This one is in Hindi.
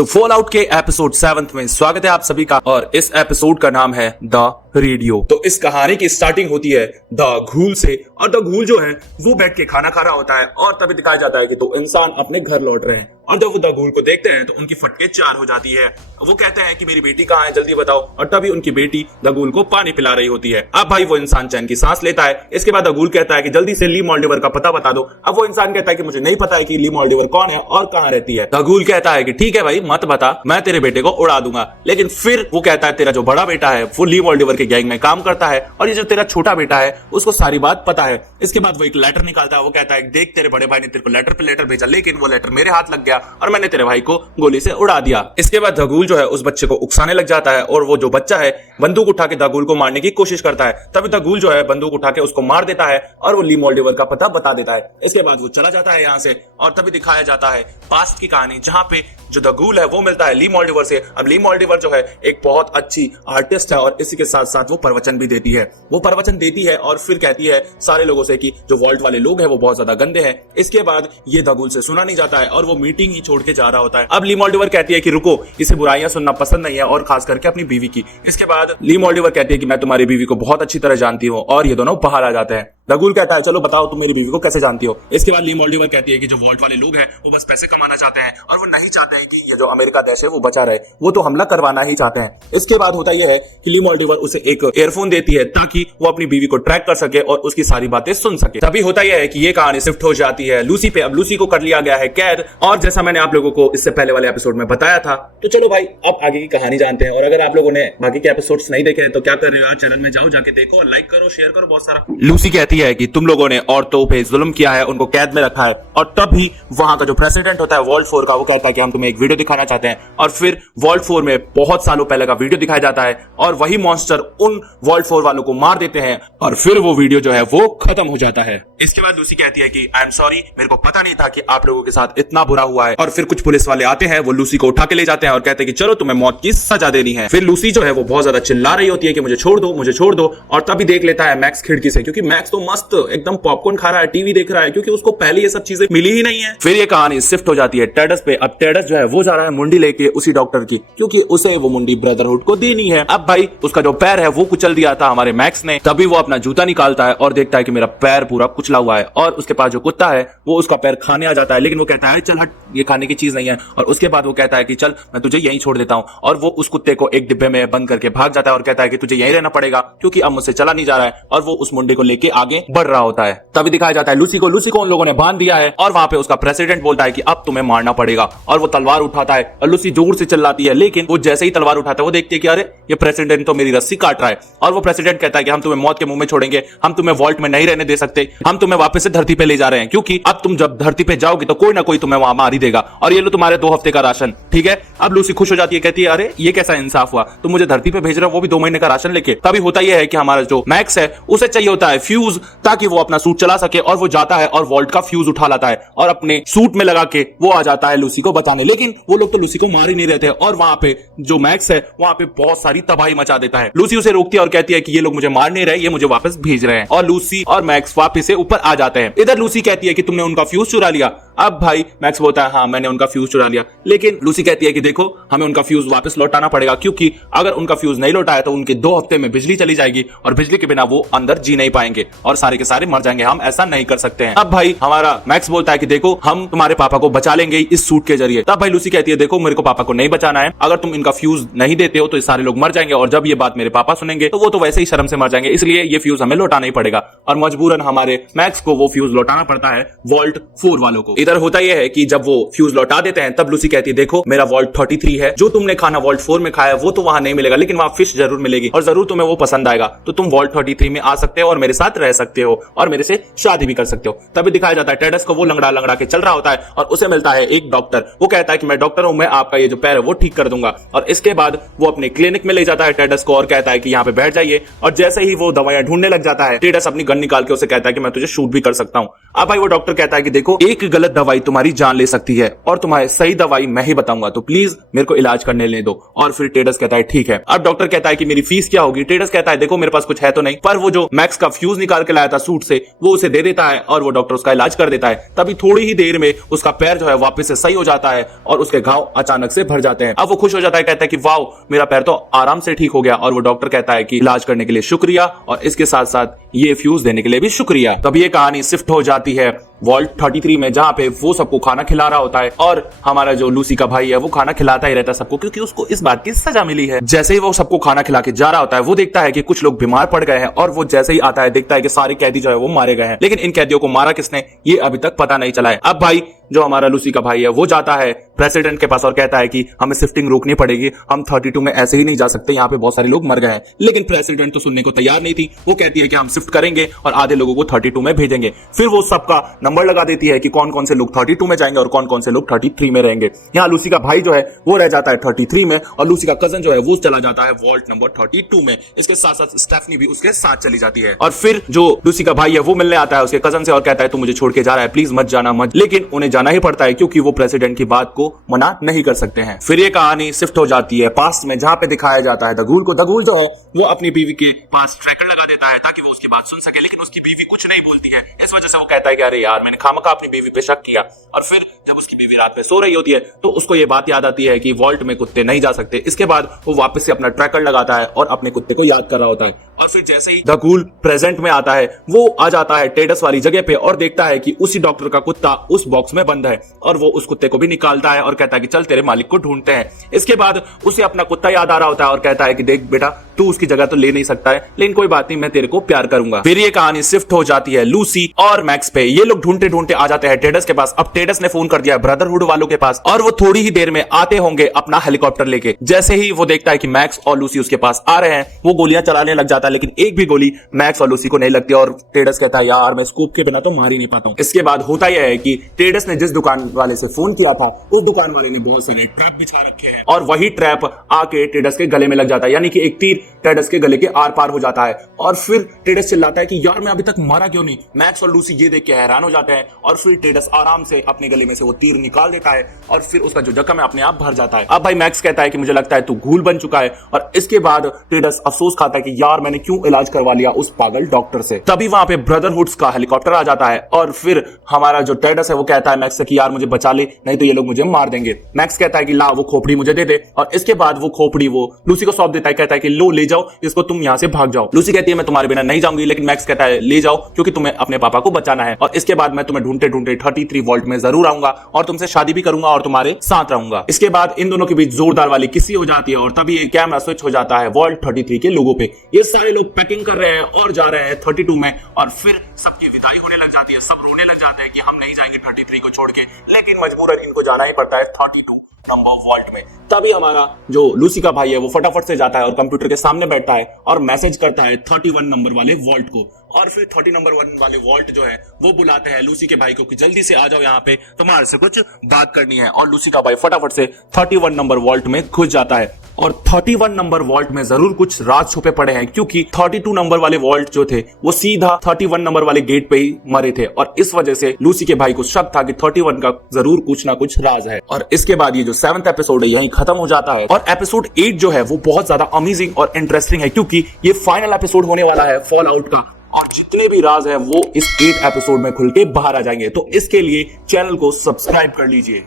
तो फॉल आउट के एपिसोड 7 में स्वागत है आप सभी का। और इस एपिसोड का नाम है द रेडियो। तो इस कहानी की स्टार्टिंग होती है द घूल से, और द घूल जो है वो बैठ के खाना खा रहा होता है और तभी दिखाया जाता है कि तो इंसान अपने घर लौट रहे हैं। और जब वो द घूल को देखते हैं तो उनकी फटके चार हो जाती है। वो कहते हैं कि मेरी बेटी कहाँ है, जल्दी बताओ। और तभी उनकी बेटी द घूल को पानी पिला रही होती है। अब भाई वो इंसान चैन की सांस लेता है। इसके बाद द घूल कहता है कि जल्दी से ली मॉल्डिवर का पता बता दो। अब वो इंसान कहता है कि मुझे नहीं पता है कि ली मॉल्डिवर कौन है और कहाँ रहती है। द घूल कहता है कि ठीक है भाई मत बता, मैं तेरे बेटे को उड़ा दूंगा। लेकिन फिर वो कहता है तेरा जो बड़ा बेटा है वो ली मॉल्डिवर के गैंग में काम करता है और ये जो तेरा छोटा बेटा है उसको सारी बात पता है। इसके बाद वो एक लेटर निकालता है। वो कहता है देख तेरे बड़े भाई ने तेरे को लेटर पे लेटर भेजा, लेकिन वो लेटर मेरे हाथ लग गया और मैंने तेरे भाई को गोली से उड़ा दिया। इसके बाद द घूल जो है उस बच्चे को उकसाने लग जाता है और वो जो बच्चा है बंदूक उठा के द घूल को मारने की कोशिश करता है। तभी द घूल जो है बंदूक उठा के उसको मार देता है और वो ली मॉल्डिवर का पता बता देता है। इसके बाद वो चला जाता है यहाँ से और तभी दिखाया जाता है पास्ट की कहानी, जहां पे जो द घूल है वो मिलता है ली मॉल्डिवर से। अब ली मॉल्डिवर जो है एक बहुत अच्छी आर्टिस्ट है और इसी के साथ साथ वो प्रवचन भी देती है। वो प्रवचन देती है और फिर कहती है सारे लोगों से कि जो वॉल्ट वाले लोग हैं वो बहुत ज्यादा गंदे हैं। इसके बाद ये द घूल से सुना नहीं जाता है और वो मीटिंग ही छोड़ के जा रहा होता है। अब ली मॉल्डिवर कहती है कि रुको, इसे बुराइयां सुनना पसंद नहीं है और खास करके अपनी बीवी की। इसके बाद ली मॉल्डिवर कहती है कि मैं तुम्हारी बीवी को बहुत अच्छी तरह जानती हूँ, और ये दोनों बाहर आ जाते हैं। द घूल कहता है चलो बताओ तुम मेरी बीवी को कैसे जानती हो। इसके बाद ली मॉल्डिवर कहती है कि जो वॉल्ट वाले लोग हैं वो बस पैसे कमाना चाहते हैं और वो नहीं चाहते हैं कि ये जो अमेरिका देश है वो बचा रहे, वो तो हमला करवाना ही चाहते हैं। इसके बाद होता यह है कि ली मॉल्डिवर उसे एक एयरफोन देती है ताकि वो अपनी बीवी को ट्रैक कर सके और उसकी सारी बातें सुन सके। तभी होता यह है कि ये कहानी शिफ्ट हो जाती है लूसी पे। अब लूसी को कर लिया गया है कैद, और जैसा मैंने आप लोगों को इससे पहले वाले एपिसोड में बताया था। तो चलो भाई अब आगे की कहानी जानते हैं। और अगर आप लोगों ने बाकी के एपिसोड्स नहीं देखे हैं तो क्या कर रहे हो, चैनल में जाओ, जाके देखो और लाइक करो, शेयर करो बहुत सारा। लूसी कहती है कि तुम लोगों ने औरतों पे जुल्म किया है, उनको कैद में रखा है। और तभी वहां का जो प्रेसिडेंट होता है वॉल्ट 4 का, वो कहता है कि हम तुम्हें एक वीडियो दिखाना चाहते हैं। और फिर वॉल्ट 4 में बहुत सालों पहले का वीडियो दिखाया जाता है और वही मॉन्स्टर उन वॉल्ट 4 वालों को मार देते हैं और फिर वो वीडियो जो है वो खत्म हो जाता है। इसके बाद लूसी कहती है कि आई एम सॉरी, मेरे को पता नहीं था कि आप लोगों के साथ इतना बुरा हुआ है। और फिर कुछ पुलिस वाले आते हैं, वो लूसी को उठा के ले जाते हैं और कहते हैं कि चलो तुम्हें मौत की सजा देनी है। फिर लूसी जो है वो बहुत ज्यादा चिल्ला रही होती है कि मुझे छोड़ दो, मुझे छोड़ दो। और तभी देख लेता है मैक्स खिड़की से, क्योंकि मैक्स तो मस्त एकदम पॉपकॉर्न खा रहा है, टीवी देख रहा है, क्योंकि उसको पहले ये सब चीजें मिली ही नहीं है। फिर ये कहानी शिफ्ट हो जाती है टेडस पे। अब टेडस जो है वो जा रहा है मुंडी लेके उसी डॉक्टर की, क्योंकि उसे वो मुंडी ब्रदरहुड को देनी है। अब भाई उसका जो पैर है वो कुचल दिया था हमारे मैक्स ने। तभी वो अपना जूता निकालता है और देखता है कि मेरा पैर पूरा कुचला हुआ है। और उसके पास जो कुत्ता है वो उसका पैर खाने आ जाता है, लेकिन वो कहता है चल हट, ये खाने की चीज नहीं है। और उसके बाद वो कहता है कि चल मैं तुझे यहीं छोड़ देता हूँ। और वो उस कुत्ते को एक डिब्बे में बंद करके भाग जाता है और कहता है कि तुझे यहीं रहना पड़ेगा, क्योंकि अब मुझसे चला नहीं जा रहा है। और वो उस मुंडे को लेके आगे बढ़ रहा होता है। तभी दिखाया जाता है लूसी को उन लोगों ने बांध दिया है और वहां पे उसका प्रेसिडेंट बोलता है कि अब तुम्हें मारना पड़ेगा। और वो तलवार उठाता है और लूसी जोर से चिल्लाती है, लेकिन वो जैसे ही तलवार उठाता है वो देखती है कि अरे ये प्रेसिडेंट तो मेरी रस्सी काट रहा है। और वो प्रेसिडेंट कहता है कि हम तुम्हें मौत के मुंह में छोड़ेंगे, हम तुम्हें वॉल्ट में नहीं रहने दे सकते, हम तुम्हें वापस से धरती पे ले जा रहे हैं, क्योंकि अब तुम जब धरती पे जाओगी तो कोई ना कोई तुम्हें वहां मार ही देगा। और ये लो तुम्हारे 2 हफ्ते का राशन, ठीक है। अब लूसी खुश हो जाती है, कहती है अरे ये कैसा इंसाफ हुआ, तुम मुझे धरती पे भेज रहे हो वो भी 2 महीने का राशन लेके। तभी होता यह है कि हमारा जो मैक्स है उसे चाहिए होता है फ्यूज, ताकि वो अपना सूट चला सके। और वो जाता है और वॉल्ट का फ्यूज उठा लाता है और अपने सूट में लगा के वो आ जाता है लूसी को बचाने। लेकिन वो लोग तो लूसी को मार ही नहीं रहे थे और वहां पे जो मैक्स है वहां पे बहुत सारी तबाही मचा देता है। लूसी उसे रोकती है और कहती है कि ये लोग मुझे मार नहीं रहे, ये मुझे वापस भेज रहे हैं। और लूसी और मैक्स वापस से ऊपर आ जाते हैं। इधर लूसी कहती है कि तुमने उनका फ्यूज चुरा लिया। अब भाई मैक्स बोलता है हाँ मैंने उनका फ्यूज चुरा लिया, लेकिन लूसी कहती है कि देखो हमें उनका फ्यूज वापस लौटाना पड़ेगा, क्योंकि अगर उनका फ्यूज नहीं लौटाया तो उनके 2 हफ्ते में बिजली चली जाएगी और बिजली के बिना वो अंदर जी नहीं पाएंगे और सारे के सारे मर जाएंगे। हम ऐसा नहीं कर सकते हैं। अब भाई हमारा मैक्स बोलता है कि देखो हम तुम्हारे पापा को बचा लेंगे इस सूट के जरिए। तब भाई लूसी कहती है देखो मेरे को पापा को नहीं बचाना है, अगर तुम इनका फ्यूज नहीं देते हो तो ये सारे लोग मर जाएंगे और जब ये बात मेरे पापा सुनेंगे तो वो तो वैसे ही शर्म से मर जाएंगे, इसलिए ये फ्यूज हमें लौटाना ही पड़ेगा। और मजबूरन हमारे मैक्स को वो फ्यूज लौटाना पड़ता है वॉल्ट 4 वालों को। इधर होता यह है कि जब वो फ्यूज लौटा देते हैं तब लूसी कहती है देखो मेरा वॉल्ट 33 है, जो तुमने खाना वॉल्ट 4 में खाया वो तो वहां नहीं मिलेगा, लेकिन वहां फिश जरूर मिलेगी और जरूर तुम्हें वो पसंद आएगा, तो तुम वॉल्ट 33 में आ सकते हो और मेरे साथ रह सकते हो और मेरे से शादी भी कर सकते हो। तभी दिखाया जाता है टेडस को वो लंगड़ा लंगड़ा के चल रहा होता है और उसे मिलता है एक डॉक्टर। वो कहता है कि मैं डॉक्टर हूं, मैं आपका ये जो पैर है वो ठीक कर दूंगा। और इसके बाद वो अपने क्लिनिक में ले जाता है टेडस को और कहता है कि यहाँ पे बैठ जाइए। और जैसे ही वो दवाइयां ढूंढने लग जाता है टेडस अपनी गन निकाल के उसे कहता है कि मैं तुझे शूट भी कर सकता हूँ। अब भाई वो डॉक्टर कहता है कि देखो एक गलत दवाई तुम्हारी जान ले सकती है और तुम्हारी सही दवाई मैं ही बताऊंगा, तो प्लीज मेरे को इलाज करने ले दो। और फिर टेडस कहता है ठीक है। अब डॉक्टर कहता है कि मेरी फीस क्या होगी। टेडस कहता है देखो मेरे पास कुछ है तो नहीं, पर वो जो मैक्स का फ्यूज निकाल के लाया था सूट से वो उसे दे देता है और वो डॉक्टर उसका इलाज कर देता है। तभी थोड़ी ही देर में उसका पैर जो है वापस से सही हो जाता है और उसके घाव अचानक से भर जाते हैं। अब वो खुश हो जाता है, कहता है कि वाओ मेरा पैर तो आराम से ठीक हो गया। और वो डॉक्टर कहता है कि इलाज करने के लिए शुक्रिया और इसके साथ साथ ये फ्यूज देने के लिए भी शुक्रिया। तभी ये कहानी शिफ्ट हो जाती है वॉल्ट 33 में, जहां पे वो सबको खाना खिला रहा होता है और हमारा जो लूसी का भाई है वो खाना खिलाता ही रहता है सबको, क्योंकि उसको इस बात की सजा मिली है। जैसे ही वो सबको खाना खिला के जा रहा होता है वो देखता है कि कुछ लोग बीमार पड़ गए हैं और वो जैसे ही आता है देखता है कि सारे कैदी जो है वो मारे गए हैं, लेकिन इन कैदियों को मारा किसने ये अभी तक पता नहीं चला है। अब भाई जो हमारा लूसी का भाई है वो जाता है प्रेसिडेंट के पास और कहता है कि हमें शिफ्टिंग रोकनी पड़ेगी, हम 32 में ऐसे ही नहीं जा सकते, यहाँ पे बहुत सारे लोग मर गए हैं। लेकिन प्रेसिडेंट तो सुनने को तैयार नहीं थी, वो कहती है कि हम शिफ्ट करेंगे और आधे लोगों को 32 में भेजेंगे। फिर वो सबका नंबर लगा देती है कि कौन कौन से लोग 32 में जाएंगे और कौन कौन से लोग 33 में रहेंगे। यहाँ लूसी का भाई जो है वो रह जाता है 33 में और लूसी का कजन जो है वो चला जाता है वॉल्ट नंबर 32 में। इसके साथ साथ स्टेफनी भी उसके साथ चली जाती है और फिर जो लूसी का भाई है वो मिलने आता है उसके कजन से और कहता है तू मुझे छोड़ के जा रहा है, प्लीज मत जाना मत। लेकिन उन्हें जाना ही पड़ता है क्योंकि वो प्रेसिडेंट की बात को मना नहीं कर सकते हैं। फिर ये कहानी शिफ्ट हो जाती है पास्ट में, जहां पे दिखाया जाता है दगूल को। दगूल जो है वो अपनी बीवी के पास ट्रैकर लगा देता है ताकि वो उसकी बात सुन सके, लेकिन उसकी बीवी कुछ नहीं बोलती है। इस वजह से वो कहता है कि अरे यार मैंने खामखा अपनी बीवी पे शक किया। और फिर जब उसकी बीवी रात में सो रही होती है तो उसको ये बात याद आती है कि वॉल्ट में कुत्ते नहीं जा सकते। इसके बाद वो वापस से अपना ट्रैकर लगाता है और अपने कुत्ते को याद कर रहा होता है। और फिर जैसे ही दगूल प्रेजेंट में आता है वो आ जाता है टेडस वाली जगह पे और देखता है कि उसी डॉक्टर का कुत्ता उस बॉक्स में बंद है और वो उस कुत्ते को भी निकालता है और कहता है कि चल तेरे मालिक को ढूंढते हैं। इसके बाद उसे अपना कुत्ता याद आ रहा होता है और कहता है कि देख बेटा तू उसकी जगह तो ले नहीं सकता है, लेकिन कोई बात नहीं मैं तेरे को प्यार करूंगा। फिर ये कहानी शिफ्ट हो जाती है लूसी और मैक्स पे। ये लोग ढूंढते ढूंढते आ जाते हैं टेडस के पास। अब टेडस ने फोन कर दिया ब्रदरहुड वालों के पास और वो थोड़ी ही देर में आते होंगे अपना हेलीकॉप्टर लेके। जैसे ही वो देखता है कि मैक्स और लूसी उसके पास आ रहे हैं वो गोलियां चलाने लग जाता है, लेकिन एक भी गोली मैक्स और लूसी को नहीं लगती और टेडस कहता है यार मैं स्कूप के बिना तो मार ही नहीं पाता हूं। इसके बाद होता यह है कि टेडस ने जिस दुकान वाले से फोन किया था उस दुकान वाले ने बहुत सारे ट्रैप बिछा रखे हैं और वही ट्रैप आके टेडस के गले में लग जाता है, यानी कि एक तीर टेडस के गले के आर पार हो जाता है। और फिर टेडस चिल्लाता है कि यार मैं अभी तक मारा क्यों नहीं। मैक्स और लूसी ये देख के हैरान हो जाते हैं और फिर टेडस आराम से अपने गले में से वो तीर निकाल देता है और फिर उसका जो जख्म है अपने आप भर जाता है। अब भाई मैक्स कहता है कि मुझे लगता है तू घूल बन चुका है और इसके बाद टेडस अफसोस खाता है कि यार मैंने क्यों इलाज करवा लिया उस पागल डॉक्टर से। तभी वहां पे ब्रदरहुड्स का हेलीकॉप्टर आ जाता है और फिर हमारा जो टेडस है वो कहता है मैक्स से कि यार मुझे बचा ले नहीं तो ये लोग मुझे मार देंगे। मैक्स कहता है कि ला वो खोपड़ी मुझे दे दे और इसके बाद वो खोपड़ी वो लूसी को सौंप देता है, कहता है कि लो ले जाओ इसको, तुम यहाँ से भाग जाओ। लूसी कहती है मैं तुम्हारे बिना नहीं जाऊंगी, लेकिन मैक्स कहता है ले जाओ क्योंकि तुम्हें अपने पापा को बचाना है और इसके बाद मैं तुम्हें ढूंढते ढूंढते 33 वॉल्ट में जरूर आऊंगा और तुमसे शादी भी करूंगा और तुम्हारे साथ रहूंगा। इसके बाद इन दोनों के बीच जोरदार वाली किसी हो जाती है और तभी ये कैमरा स्विच हो जाता है वॉल्ट 33 के लोगों पे। ये सारे लोग पैकिंग कर रहे हैं और जा रहे हैं 32 में और फिर सबकी विदाई होने लग जाती है। सब रोने लग जाते हैं कि हम नहीं जाएंगे 33 को छोड़ के, लेकिन मजबूरन इनको जाना ही पड़ता है 32 नंबर वॉल्ट में। तभी हमारा जो लूसी का भाई है वो फटाफट से जाता है और कंप्यूटर के सामने बैठता है और मैसेज करता है 31 नंबर वाले वॉल्ट को और फिर 30 नंबर वाले वॉल्ट जो है वो बुलाते हैं लूसी के भाई को कि जल्दी से आ जाओ यहाँ पे तुम्हारे से कुछ बात करनी है। और लूसी का भाई फटाफट से 31 नंबर वॉल्ट में घुस जाता है और 31 नंबर वॉल्ट में जरूर कुछ राज छुपे पड़े हैं क्योंकि 32 नंबर वाले वॉल्ट जो थे वो सीधा 31 नंबर वाले गेट पे ही मरे थे और इस वजह से लूसी के भाई को शक था कि 31 का जरूर कुछ ना कुछ राज है। और इसके बाद ये जो 7th एपिसोड है यहीं खत्म हो जाता है और एपिसोड 8 जो है वो बहुत ज्यादा अमेजिंग और इंटरेस्टिंग है क्योंकि ये फाइनल एपिसोड होने वाला है फॉल आउट का और जितने भी राज है वो इस 8 एपिसोड में खुल के बाहर आ जाएंगे। तो इसके लिए चैनल को सब्सक्राइब कर लीजिए।